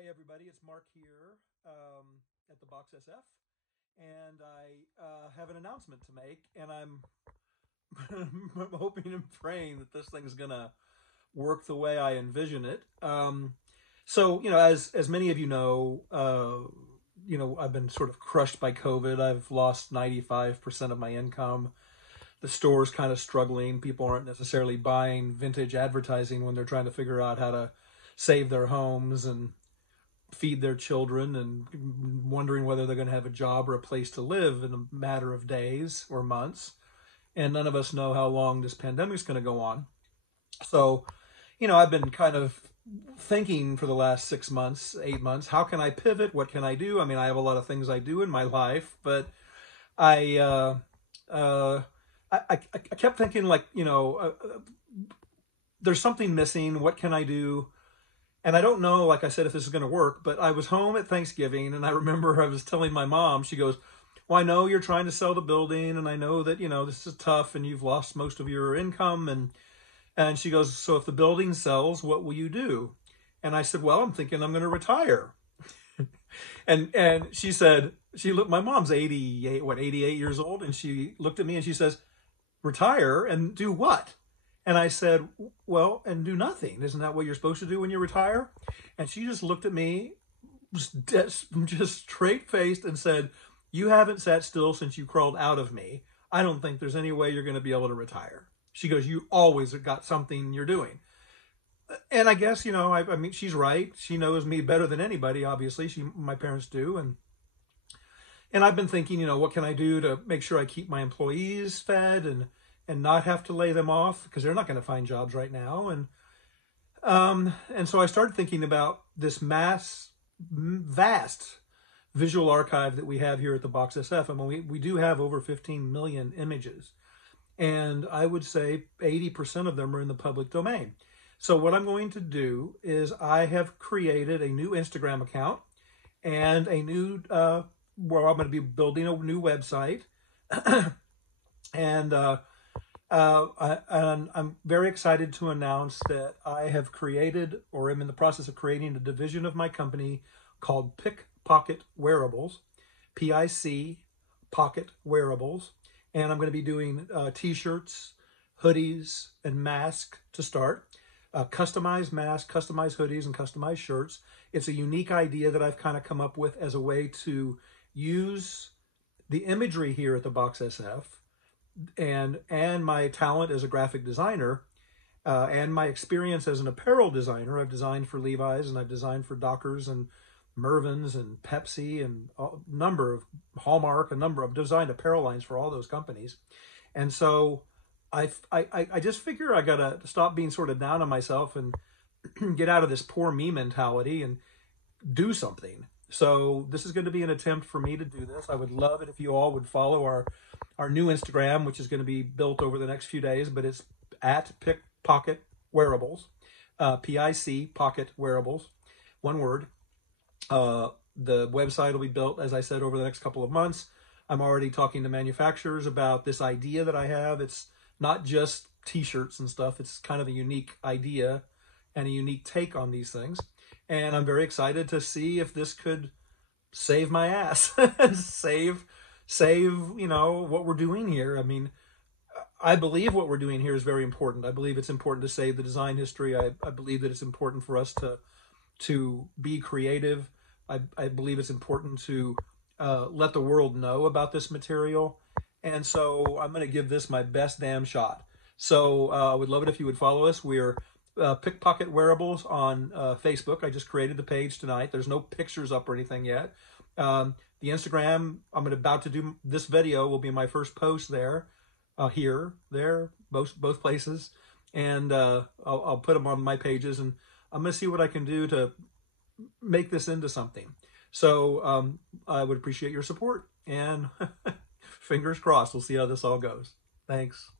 Hey everybody, it's Mark here at the Box SF, and I have an announcement to make, and I'm hoping and praying that this thing's gonna work the way I envision it. As many of I've been sort of crushed by COVID. I've lost 95% of my income. The store's kind of struggling. People aren't necessarily buying vintage advertising when they're trying to figure out how to save their homes and feed their children and wondering whether they're going to have a job or a place to live in a matter of days or months. And none of us know how long this pandemic's going to go on. So, I've been kind of thinking for the last 6 months, 8 months, how can I pivot? What can I do? I mean, I have a lot of things I do in my life, but I, uh, uh, I kept thinking there's something missing. What can I do? And I don't know, like I said, if this is going to work, but I was home at Thanksgiving and I remember I was telling my mom, she goes, well, I know you're trying to sell the building and I know that, this is tough and you've lost most of your income. And she goes, so if the building sells, what will you do? And I said, well, I'm thinking I'm going to retire. And she said, my mom's 88 years old. And she looked at me and she says, retire and do what? And I said, well, and do nothing. Isn't that what you're supposed to do when you retire? And she just looked at me, just straight faced and said, you haven't sat still since you crawled out of me. I don't think there's any way you're going to be able to retire. She goes, you always have got something you're doing. And I guess, I mean, she's right. She knows me better than anybody, obviously. My parents do. And I've been thinking, what can I do to make sure I keep my employees fed and not have to lay them off because they're not going to find jobs right now. And so I started thinking about this vast visual archive that we have here at the Box SF. I mean, we do have over 15 million images, and I would say 80% of them are in the public domain. So what I'm going to do is I have created a new Instagram account and a new, where I'm going to be building a new website. and I'm very excited to announce that I have created, or am in the process of creating, a division of my company called Pickpocket Wearables, PIC Pocket Wearables. And I'm going to be doing t-shirts, hoodies, and masks to start. Customized masks, customized hoodies, and customized shirts. It's a unique idea that I've kind of come up with as a way to use the imagery here at the Box SF and my talent as a graphic designer and my experience as an apparel designer. I've designed for Levi's and I've designed for Dockers and Mervyn's and Pepsi and a number of Hallmark, I've designed apparel lines for all those companies. And so I just figure I gotta stop being sort of down on myself and get out of this poor me mentality and do something. So this is going to be an attempt for me to do this. I would love it if you all would follow our new Instagram, which is going to be built over the next few days, but it's at Pickpocket Wearables, PIC Pocket Wearables, one word. The website will be built, as I said, over the next couple of months. I'm already talking to manufacturers about this idea that I have. It's not just t-shirts and stuff. It's kind of a unique idea and a unique take on these things. And I'm very excited to see if this could save my ass, save, what we're doing here. I mean, I believe what we're doing here is very important. I believe it's important to save the design history. I believe that it's important for us to be creative. I believe it's important to let the world know about this material. And so I'm going to give this my best damn shot. So I would love it if you would follow us. We're Pickpocket Wearables on Facebook. I just created the page tonight. There's no pictures up or anything yet. The Instagram, about to do this video, will be my first post there, here, there, both places. And I'll put them on my pages, and I'm going to see what I can do to make this into something. So I would appreciate your support, and fingers crossed. We'll see how this all goes. Thanks.